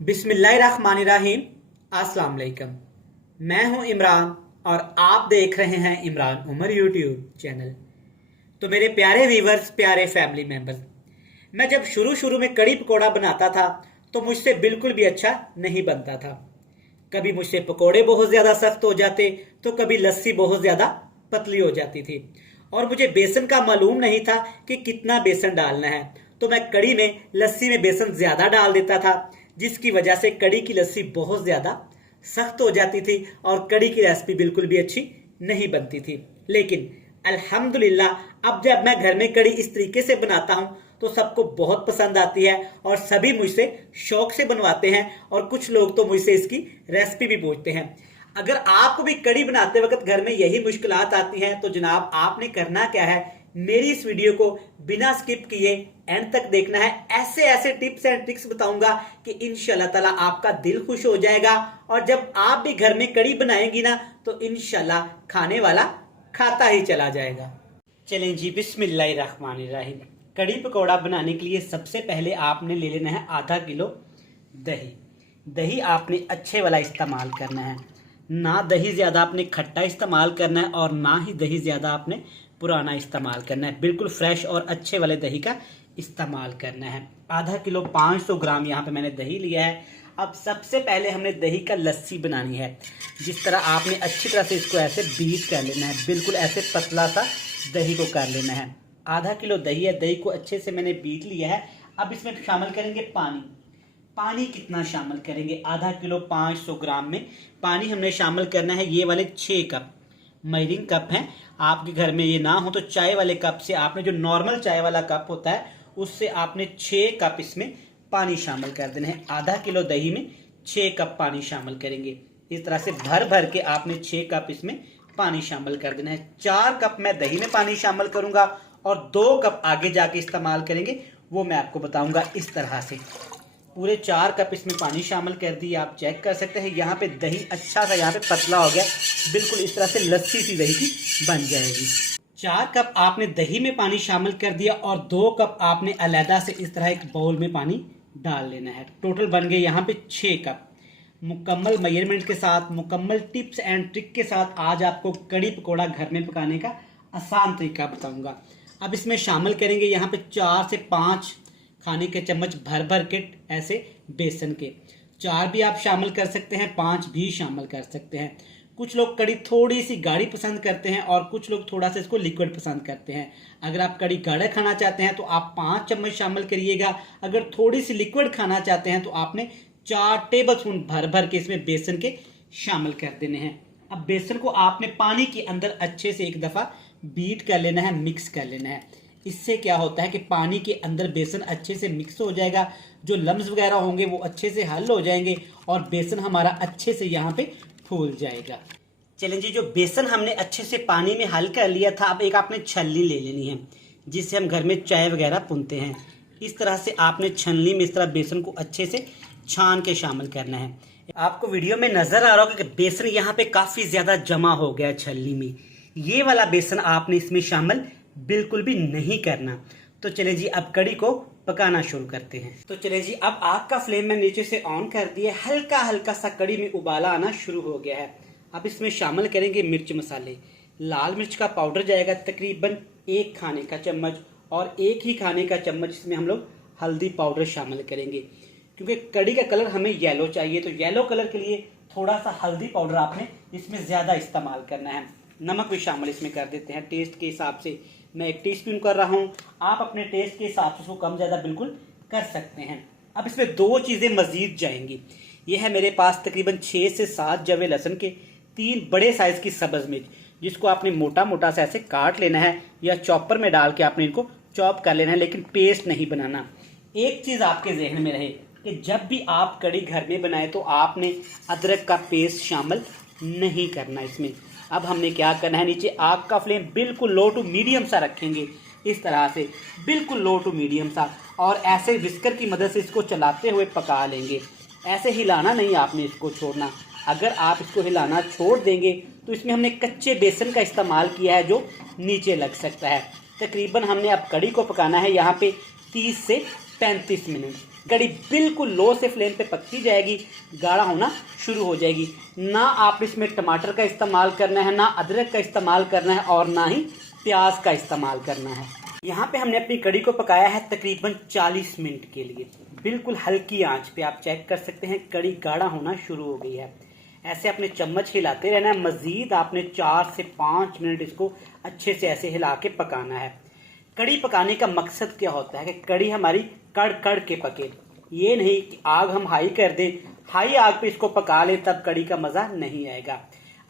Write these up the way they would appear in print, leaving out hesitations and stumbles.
बिस्मिल्लाहिर्रहमानिर्रहीम। अस्सलाम वालेकुम। मैं हूं इमरान और आप देख रहे हैं इमरान उमर यूट्यूब चैनल। तो मेरे प्यारे व्यूवर्स, प्यारे फैमिली मेंबर्स, मैं जब शुरू में कड़ी पकौड़ा बनाता था तो मुझसे बिल्कुल भी अच्छा नहीं बनता था। कभी मुझसे पकोड़े बहुत ज़्यादा सख्त हो जाते तो कभी लस्सी बहुत ज़्यादा पतली हो जाती थी और मुझे बेसन का मालूम नहीं था कि कितना बेसन डालना है। तो मैं कड़ी में लस्सी में बेसन ज़्यादा डाल देता था, जिसकी वजह से कड़ी की लस्सी बहुत ज़्यादा सख्त हो जाती थी और कड़ी की रेसिपी बिल्कुल भी अच्छी नहीं बनती थी। लेकिन अल्हम्दुलिल्लाह अब जब मैं घर में कड़ी इस तरीके से बनाता हूं तो सबको बहुत पसंद आती है और सभी मुझसे शौक से बनवाते हैं और कुछ लोग तो मुझसे इसकी रेसिपी भी पूछते हैं। अगर आपको भी कड़ी बनाते वक्त घर में यही मुश्किलात आती हैं तो जनाब आपने करना क्या है, मेरी इस वीडियो को बिना स्किप किए एंड तक देखना है। ऐसे ऐसे टिप्स एंड ट्रिक्स बताऊंगा कि इंशाल्लाह ताला आपका दिल खुश हो जाएगा और जब आप भी घर में कड़ी बनाएंगी ना तो इंशाल्लाह खाने वाला खाता ही चला जाएगा। चलें जी, बिस्मिल्लाहिर्रहमानिर्रहीम। कड़ी पकौड़ा बनाने के लिए सबसे पहले आपने ले लेना है आधा किलो दही। दही आपने अच्छे वाला इस्तेमाल करना है, ना दही ज़्यादा आपने खट्टा इस्तेमाल करना है और ना ही दही ज़्यादा आपने पुराना इस्तेमाल करना है। बिल्कुल फ्रेश और अच्छे वाले दही का इस्तेमाल करना है। आधा किलो 500 ग्राम यहाँ पे मैंने दही लिया है। अब सबसे पहले हमने दही का लस्सी बनानी है। जिस तरह आपने अच्छी तरह से इसको ऐसे बीट कर लेना है, बिल्कुल ऐसे पतला सा दही को कर लेना है। आधा किलो दही है, दही को अच्छे से मैंने बीट लिया है। अब इसमें शामिल करेंगे पानी। पानी कितना शामिल करेंगे? आधा किलो 500 ग्राम में पानी हमने शामिल करना है ये वाले 6 कप। मेजरिंग कप हैं, आपके घर में ये ना हो तो चाय वाले कप से आपने, जो नॉर्मल चाय वाला कप होता है उससे आपने 6 कप इसमें पानी शामिल कर देना है। आधा किलो दही में 6 कप पानी शामिल करेंगे। इस तरह से भर भर के आपने 6 कप इसमें पानी शामिल कर देना है। 4 कप मैं दही में पानी शामिल करूंगा और 2 कप आगे जाके इस्तेमाल करेंगे, वो मैं आपको बताऊंगा। इस तरह से पूरे 4 कप इसमें पानी शामिल कर दिए। आप चेक कर सकते हैं यहाँ पे दही अच्छा सा यहाँ पे पतला हो गया, बिल्कुल इस तरह से लस्सी सी दही की बन जाएगी। 4 कप आपने दही में पानी शामिल कर दिया और 2 कप आपने अलहदा से इस तरह एक बाउल में पानी डाल लेना है। टोटल बन गए यहाँ पे 6 कप। मुकम्मल मेजरमेंट के साथ, मुकम्मल टिप्स एंड ट्रिक के साथ आज आपको कड़ी पकौड़ा घर में पकाने का आसान तरीका बताऊंगा। अब इसमें शामिल करेंगे यहाँ पे 4 से 5 खाने के चम्मच भर भर के ऐसे बेसन के। 4 भी आप शामिल कर सकते हैं, 5 भी शामिल कर सकते हैं। कुछ लोग कड़ी थोड़ी सी गाढ़ी पसंद करते हैं और कुछ लोग थोड़ा सा इसको लिक्विड पसंद करते हैं। अगर आप कड़ी गाढ़ा खाना चाहते हैं तो आप 5 चम्मच शामिल करिएगा। अगर थोड़ी सी लिक्विड खाना चाहते हैं तो आपने 4 टेबल स्पून भर भर के इसमें बेसन के शामिल कर देने हैं। अब बेसन को आपने पानी के अंदर अच्छे से एक दफ़ा बीट कर लेना है, मिक्स कर लेना है। इससे क्या होता है कि पानी के अंदर बेसन अच्छे से मिक्स हो जाएगा, जो लम्स वगैरह होंगे वो अच्छे से हल हो जाएंगे और बेसन हमारा अच्छे से यहाँ पे फूल जाएगा। चलें जी, जो बेसन हमने अच्छे से पानी में हल कर लिया था, अब एक आपने छलनी ले लेनी है जिससे हम घर में चाय वगैरह पुनते हैं। इस तरह से आपने छलनी में इस तरह बेसन को अच्छे से छान के शामिल करना है। आपको वीडियो में नजर आ रहा होगा कि बेसन यहाँ पे काफी ज्यादा जमा हो गया छलनी में। ये वाला बेसन आपने इसमें शामिल बिल्कुल भी नहीं करना। तो चले जी, अब कड़ी को पकाना शुरू करते हैं। तो चले जी, अब आग का फ्लेम मैं नीचे से ऑन कर दिया। हल्का हल्का सा कड़ी में उबाला आना शुरू हो गया है। अब इसमें शामिल करेंगे मिर्च मसाले। लाल मिर्च का पाउडर जाएगा तकरीबन 1 खाने का चम्मच और 1 ही खाने का चम्मच इसमें हम लोग हल्दी पाउडर शामिल करेंगे, क्योंकि कड़ी का कलर हमें येलो चाहिए। तो येलो कलर के लिए थोड़ा सा हल्दी पाउडर आपने इसमें ज्यादा इस्तेमाल करना है। नमक भी शामिल इसमें कर देते हैं टेस्ट के हिसाब से। मैं 1 टीस्पून कर रहा हूँ, आप अपने टेस्ट के हिसाब से उसको कम ज़्यादा बिल्कुल कर सकते हैं। अब इसमें 2 चीज़ें मज़ीद जाएंगी। ये है मेरे पास तकरीबन 6 से 7 जवे लहसुन के, 3 बड़े साइज़ की सब्ज़ मिर्च, जिसको आपने मोटा मोटा से ऐसे काट लेना है या चॉपर में डाल के आपने इनको चॉप कर लेना है, लेकिन पेस्ट नहीं बनाना। एक चीज़ आपके जहन में रहे कि जब भी आप कड़ी घर में बनाए तो आपने अदरक का पेस्ट शामिल नहीं करना इसमें। अब हमने क्या करना है, नीचे आग का फ्लेम बिल्कुल लो टू मीडियम सा रखेंगे, इस तरह से बिल्कुल लो टू मीडियम सा, और ऐसे विस्कर की मदद से इसको चलाते हुए पका लेंगे। ऐसे हिलाना नहीं आपने इसको छोड़ना। अगर आप इसको हिलाना छोड़ देंगे तो इसमें हमने कच्चे बेसन का इस्तेमाल किया है जो नीचे लग सकता है। तकरीबन हमने अब कड़ी को पकाना है यहाँ पे 30 से 35 मिनट। कड़ी बिल्कुल लो से फ्लेम पे पकती जाएगी, गाढ़ा होना शुरू हो जाएगी। ना आप इसमें टमाटर का इस्तेमाल करना है, ना अदरक का इस्तेमाल करना है और ना ही प्याज का इस्तेमाल करना है। यहाँ पे हमने अपनी कड़ी को पकाया है तकरीबन 40 मिनट के लिए, बिल्कुल हल्की आंच पे। आप चेक कर सकते हैं कड़ी गाढ़ा होना शुरू हो गई है। ऐसे अपने चम्मच हिलाते रहना है। मजीद आपने 4 से 5 मिनट इसको अच्छे से ऐसे हिला के पकाना है। कड़ी पकाने का मकसद क्या होता है कि कड़ी हमारी कड़ कड़ के पके, ये नहीं कि आग हम हाई कर दें, हाई आग पे इसको पका लें तब कड़ी का मजा नहीं आएगा।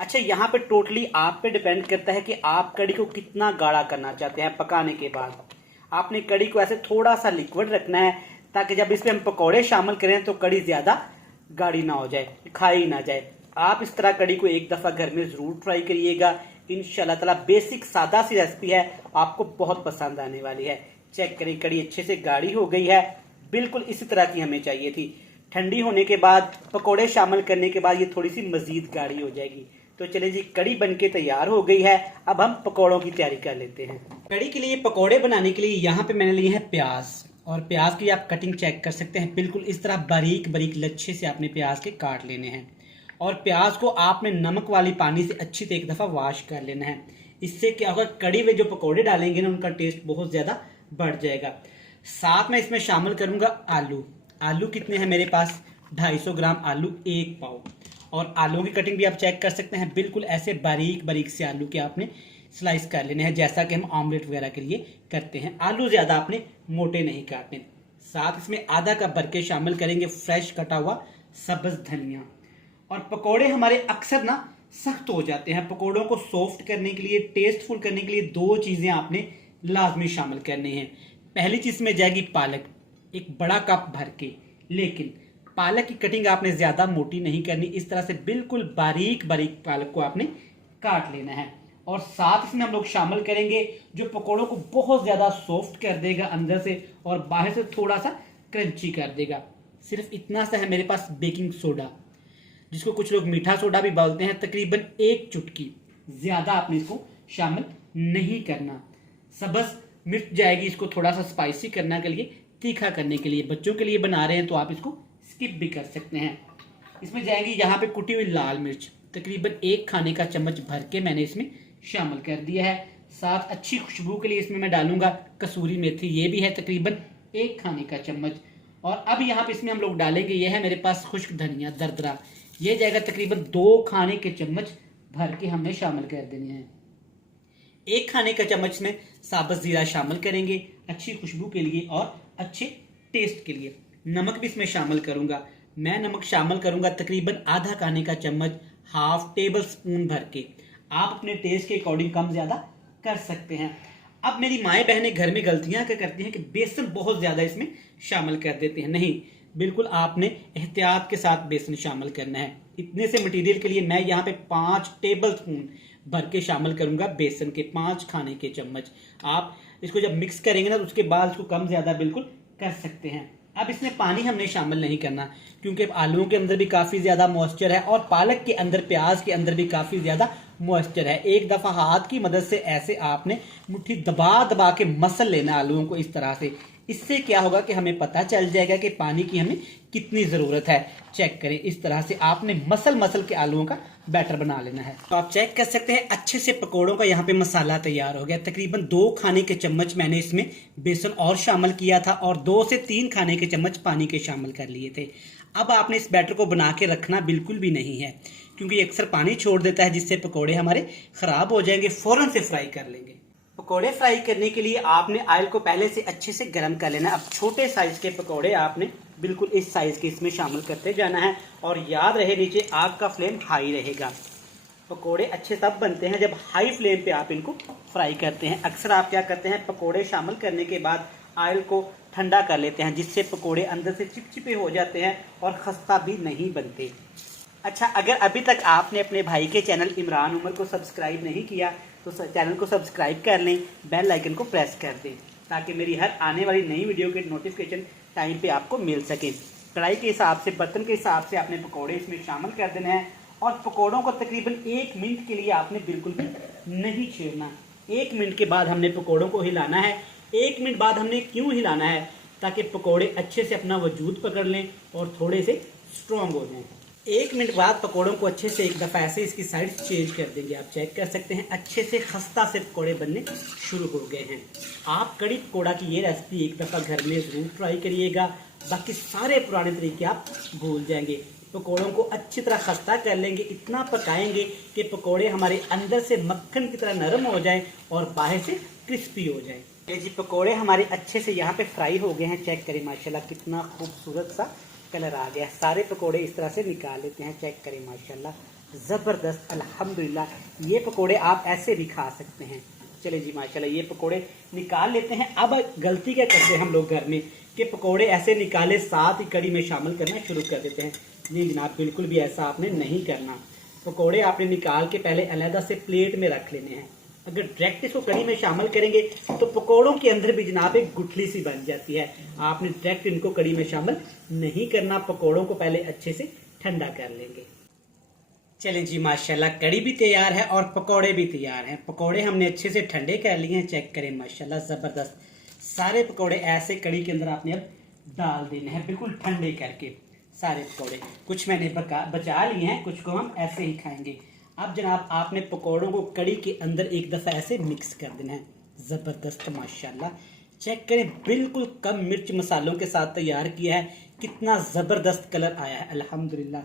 अच्छा, यहाँ पे टोटली आप पे डिपेंड करता है कि आप कड़ी को कितना गाढ़ा करना चाहते हैं। पकाने के बाद आपने कड़ी को ऐसे थोड़ा सा लिक्विड रखना है ताकि जब इसमें हम पकौड़े शामिल करें तो कड़ी ज्यादा गाढ़ी ना हो जाए, खाई ना जाए। आप इस तरह कड़ी को एक दफा घर में जरूर ट्राई करिएगा। इंशाल्लाह ताला बेसिक सादा सी रेसिपी है, आपको बहुत पसंद आने वाली है। चेक करें कड़ी अच्छे से गाढ़ी हो गई है, बिल्कुल इसी तरह की हमें चाहिए थी। ठंडी होने के बाद पकौड़े शामिल करने के बाद ये थोड़ी सी मजीद गाढ़ी हो जाएगी। तो चले जी, कड़ी बनके तैयार हो गई है। अब हम पकौड़ों की तैयारी कर लेते हैं। कड़ी के लिए पकौड़े बनाने के लिए यहाँ पे मैंने लिए हैं प्याज, और प्याज की आप कटिंग चेक कर सकते हैं। बिल्कुल इस तरह बारीक बारीक लच्छे से आपने प्याज के काट लेने हैं और प्याज को आपने नमक वाली पानी से अच्छी से एक दफा वॉश कर लेना है। इससे क्या होगा, कड़ी में जो पकौड़े डालेंगे ना उनका टेस्ट बहुत ज्यादा बढ़ जाएगा। साथ में इसमें शामिल करूंगा आलू। आलू कितने हैं मेरे पास, 250 ग्राम आलू, 1 पाव। और आलू की कटिंग भी आप चेक कर सकते हैं। बिल्कुल ऐसे बारीक बारीक से आलू के आपने स्लाइस कर लेने हैं, जैसा कि हम ऑमलेट वगैरह के लिए करते हैं। आलू ज्यादा आपने मोटे नहीं काटने। साथ इसमें आधा कप भर के शामिल करेंगे फ्रेश कटा हुआ सब्ज धनिया। और पकोड़े हमारे अक्सर ना सख्त हो जाते हैं। पकोड़ों को सॉफ्ट करने के लिए, टेस्टफुल करने के लिए 2 चीजें आपने लाजमी शामिल करनी है। पहली चीज में जाएगी पालक, एक बड़ा कप भर के। लेकिन पालक की कटिंग आपने ज्यादा मोटी नहीं करनी, इस तरह से बिल्कुल बारीक बारीक पालक को आपने काट लेना है। और साथ इसमें हम लोग शामिल करेंगे जो पकोड़ों को बहुत ज्यादा सॉफ्ट कर देगा अंदर से और बाहर से थोड़ा सा क्रंची कर देगा। सिर्फ इतना सा है मेरे पास बेकिंग सोडा, जिसको कुछ लोग मीठा सोडा भी बोलते हैं। तकरीबन 1 चुटकी, ज्यादा आपने इसको शामिल नहीं करना। सब्ज मिर्च जाएगी इसको थोड़ा सा स्पाइसी करने के लिए, तीखा करने के लिए। बच्चों के लिए बना रहे हैं तो आप इसको स्किप भी कर सकते हैं। इसमें जाएगी यहाँ पे कुटी हुई लाल मिर्च, तकरीबन 1 खाने का चम्मच भर के मैंने इसमें शामिल कर दिया है। साथ अच्छी खुशबू के लिए इसमें मैं डालूंगा कसूरी मेथी, ये भी है तकरीबन 1 खाने का चम्मच। और अब यहाँ पे इसमें हम लोग डालेंगे, ये है मेरे पास खुश्क धनिया दरदरा, ये जाएगा तकरीबन 2 खाने के चम्मच भर के हमने शामिल कर देने हैं। 1 खाने का चम्मच में साबुत जीरा शामिल करेंगे अच्छी खुशबू के लिए और अच्छे टेस्ट के लिए। नमक भी इसमें शामिल करूंगा। मैं नमक शामिल करूंगा तकरीबन आधा खाने का चम्मच, हाफ टेबल स्पून भर के। आप अपने टेस्ट के अकॉर्डिंग कम ज्यादा कर सकते हैं। अब मेरी माएँ बहनें घर में गलतियां क्या करती हैं कि बेसन बहुत ज्यादा इसमें शामिल कर देते हैं। नहीं, बिल्कुल आपने एहतियात के साथ बेसन शामिल करना है। इतने से मटेरियल के लिए मैं यहाँ पे 5 टेबल स्पून भर के शामिल करूंगा बेसन के, 5 खाने के चम्मच। आप इसको जब मिक्स करेंगे ना तो उसके बाद इसको कम ज्यादा बिल्कुल कर सकते हैं। अब इसमें पानी हमने शामिल नहीं करना क्योंकि आलूओं के अंदर भी काफी ज्यादा मॉइस्चर है और पालक के अंदर, प्याज के अंदर भी काफी ज्यादा मॉइस्चर है। एक दफा हाथ की मदद से ऐसे आपने मुट्ठी दबा दबा के मसल लेना आलूओं को इस तरह से। इससे क्या होगा कि हमें पता चल जाएगा कि पानी की हमें कितनी जरूरत है। चेक करें, इस तरह से आपने मसल मसल के आलूओं का बैटर बना लेना है। तो आप चेक कर सकते हैं अच्छे से पकोड़ों का यहाँ पे मसाला तैयार हो गया। तकरीबन 2 खाने के चम्मच मैंने इसमें बेसन और शामिल किया था और 2 से 3 खाने के चम्मच पानी के शामिल कर लिए थे। अब आपने इस बैटर को बना के रखना बिल्कुल भी नहीं है क्योंकि अक्सर पानी छोड़ देता है जिससे पकोड़े हमारे खराब हो जाएंगे। फौरन से फ्राई कर लेंगे। पकोड़े फ्राई करने के लिए आपने ऑयल को पहले से अच्छे से गर्म कर लेना। अब छोटे साइज के पकोड़े आपने बिल्कुल इस साइज के इसमें शामिल करते जाना है और याद रहे नीचे आग का फ्लेम हाई रहेगा। पकोड़े अच्छे तब बनते हैं जब हाई फ्लेम पे आप इनको फ्राई करते हैं। अक्सर आप क्या करते हैं, पकोड़े शामिल करने के बाद ऑयल को ठंडा कर लेते हैं जिससे पकोड़े अंदर से चिपचिपे हो जाते हैं और खस्ता भी नहीं बनते। अच्छा, अगर अभी तक आपने अपने भाई के चैनल इमरान उमर को सब्सक्राइब नहीं किया तो चैनल को सब्सक्राइब कर लें, बेल आइकन को प्रेस कर दें ताकि मेरी हर आने वाली नई वीडियो के नोटिफिकेशन टाइम पे आपको मिल सके। कढ़ाई के हिसाब से, बर्तन के हिसाब से आपने पकोड़े इसमें शामिल कर देना है और पकोड़ों को तकरीबन 1 मिनट के लिए आपने बिल्कुल भी नहीं छेड़ना। 1 मिनट के बाद हमने पकोड़ों को हिलाना है। 1 मिनट बाद हमने क्यों हिलाना है, ताकि पकोड़े अच्छे से अपना वजूद पकड़ लें और थोड़े से स्ट्रॉन्ग हो जाएं। 1 मिनट बाद पकोड़ों को अच्छे से एक दफ़ा ऐसे इसकी साइड चेंज कर देंगे। आप चेक कर सकते हैं अच्छे से खस्ता से पकोड़े बनने शुरू हो गए हैं। आप कड़ी पकोड़ा की ये रेसिपी एक दफ़ा घर में ज़रूर ट्राई करिएगा, बाकी सारे पुराने तरीके आप भूल जाएंगे। पकोड़ों को अच्छी तरह खस्ता कर लेंगे, इतना पकाएंगे कि पकोड़े हमारे अंदर से मक्खन की तरह नरम हो जाएं और बाहर से क्रिस्पी हो जाएं। ये जी पकोड़े हमारे अच्छे से यहाँ पे फ्राई हो गए हैं। चेक करें माशाल्लाह कितना खूबसूरत सा कलर आ गया। सारे पकोड़े इस तरह से निकाल लेते हैं। चेक करें माशाल्लाह ज़बरदस्त, अल्हम्दुलिल्लाह। ये पकोड़े आप ऐसे भी खा सकते हैं। चले जी माशाल्लाह ये पकोड़े निकाल लेते हैं। अब गलती क्या करते हैं हम लोग घर में कि पकोड़े ऐसे निकाले साथ ही कड़ी में शामिल करना शुरू कर देते हैं। नहीं जनाब, बिल्कुल भी ऐसा आपने नहीं करना। पकोड़े आपने निकाल के पहले अलहदा से प्लेट में रख लेने हैं। अगर डायरेक्ट इसको कड़ी में शामिल करेंगे तो पकोड़ों के अंदर भी जनाब एक गुठली सी बन जाती है। आपने डायरेक्ट इनको कड़ी में शामिल नहीं करना, पकोड़ों को पहले अच्छे से ठंडा कर लेंगे। चलें जी माशाल्लाह कड़ी भी तैयार है और पकोड़े भी तैयार हैं। पकोड़े हमने अच्छे से ठंडे कर लिए हैं। चेक करें माशाल्लाह ज़बरदस्त। सारे पकोड़े ऐसे कड़ी के अंदर आपने अब डाल देने हैं, बिल्कुल ठंडे करके सारे पकोड़े। कुछ मैंने बचा लिए हैं, कुछ को हम ऐसे ही खाएंगे। अब जनाब आपने पकोड़ों को कड़ी के अंदर एक दफ़ा ऐसे मिक्स कर देना है। ज़बरदस्त माशाल्लाह। चेक करें बिल्कुल कम मिर्च मसालों के साथ तैयार किया है। कितना ज़बरदस्त कलर आया है अल्हम्दुलिल्लाह।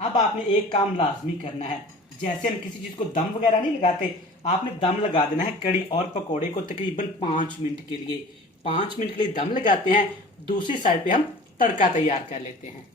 अब आपने एक काम लाजमी करना है, जैसे हम किसी चीज़ को दम वगैरह नहीं लगाते, आपने दम लगा देना है कड़ी और पकोड़े को तकरीबन 5 मिनट के लिए। 5 मिनट के लिए दम लगाते हैं। दूसरी साइड पे हम तड़का तैयार कर लेते हैं।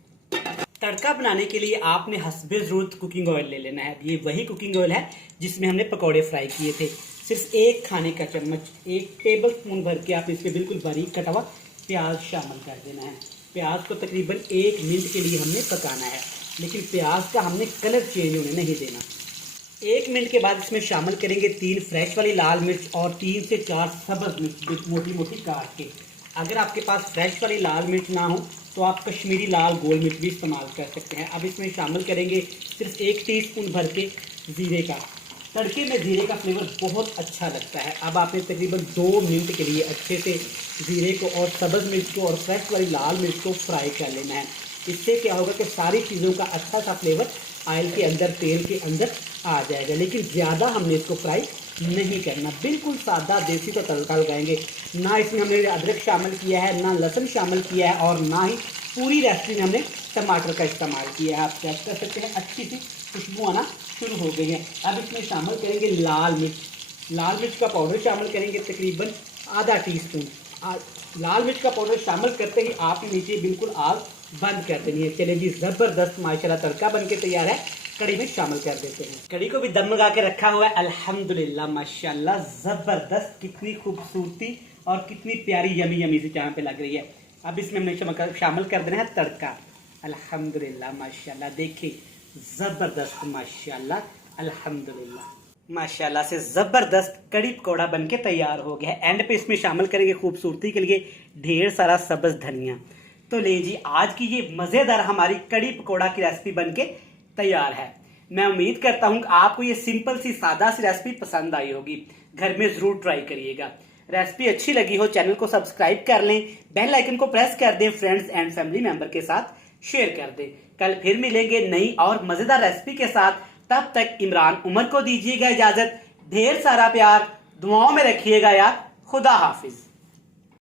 तड़का बनाने के लिए आपने हस्बे ज़रूरत कुकिंग ऑयल ले लेना है। ये वही कुकिंग ऑयल है जिसमें हमने पकोड़े फ्राई किए थे। सिर्फ 1 खाने का चम्मच, 1 टेबल स्पून भर के आप इसमें बिल्कुल बारीक कटा हुआ प्याज शामिल कर देना है। प्याज को तकरीबन 1 मिनट के लिए हमने पकाना है, लेकिन प्याज का हमने कलर चेंज होने नहीं देना। 1 मिनट के बाद इसमें शामिल करेंगे 3 फ्रेश वाली लाल मिर्च और 3 से 4 सब्ज़ मिर्च मोटी मोटी काट के। अगर आपके पास फ्रेश वाली लाल मिर्च ना हो तो आप कश्मीरी लाल गोल मिर्च भी इस्तेमाल कर सकते हैं। अब इसमें शामिल करेंगे सिर्फ 1 टीस्पून भर के ज़ीरे का। तड़के में ज़ीरे का फ्लेवर बहुत अच्छा लगता है। अब आपने तकरीबन 2 मिनट के लिए अच्छे से ज़ीरे को और सब्ज़ मिर्च को और फ्रेश वाली लाल मिर्च को फ्राई कर लेना है। इससे क्या होगा कि सारी चीज़ों का अच्छा सा फ्लेवर ऑयल के अंदर, तेल के अंदर आ जाएगा। लेकिन ज़्यादा हमने इसको फ्राई नहीं करना, बिल्कुल सादा देसी तो तड़का लगाएंगे। ना इसमें हमने अदरक शामिल किया है, ना लहसुन शामिल किया है और ना ही पूरी रेसिपी में हमने टमाटर का इस्तेमाल किया है। आप चेक कर सकते हैं अच्छी सी खुशबू आना शुरू हो गई है। अब इसमें शामिल करेंगे लाल मिर्च। लाल मिर्च का पाउडर शामिल करेंगे तकरीबन आधा टीस्पून। लाल मिर्च का पाउडर शामिल करते ही आपके नीचे बिल्कुल आग बंद कर देनी है। चलिए जी ज़बरदस्त माशाल्लाह तड़का बन के तैयार है। कड़ी में शामिल कर देते हैं। कड़ी को भी दम लगा के रखा हुआ है अल्हम्दुलिल्लाह माशाल्लाह ज़बरदस्त। कितनी खूबसूरती और कितनी प्यारी यमी यमी सी जहाँ पे लग रही है। अब इसमें हमने शामिल कर देना है तड़का। अल्हम्दुलिल्लाह माशाल्लाह, देखिए ज़बरदस्त माशाल्लाह अल्हम्दुलिल्लाह। माशाल्लाह से ज़बरदस्त कड़ी पकौड़ा बन के तैयार हो गया है। एंड पे इसमें शामिल करेंगे खूबसूरती के लिए ढेर सारा सब्ज़ धनिया। तो ले जी आज की ये मज़ेदार हमारी कड़ी पकौड़ा की रेसिपी बन के तैयार है। मैं उम्मीद करता हूँ कि आपको ये सिंपल सी सादा सी रेसिपी पसंद आई होगी। घर में ज़रूर ट्राई करिएगा। रेसिपी अच्छी लगी हो चैनल को सब्सक्राइब कर लें, बेल आइकन को प्रेस कर दें, फ्रेंड्स एंड फैमिली मेंबर के साथ शेयर कर दें। कल फिर मिलेंगे नई और मज़ेदार रेसिपी के साथ। तब तक इमरान उमर को दीजिएगा इजाज़त। ढेर सारा प्यार, दुआओं में रखिएगा यार। खुदा हाफिज।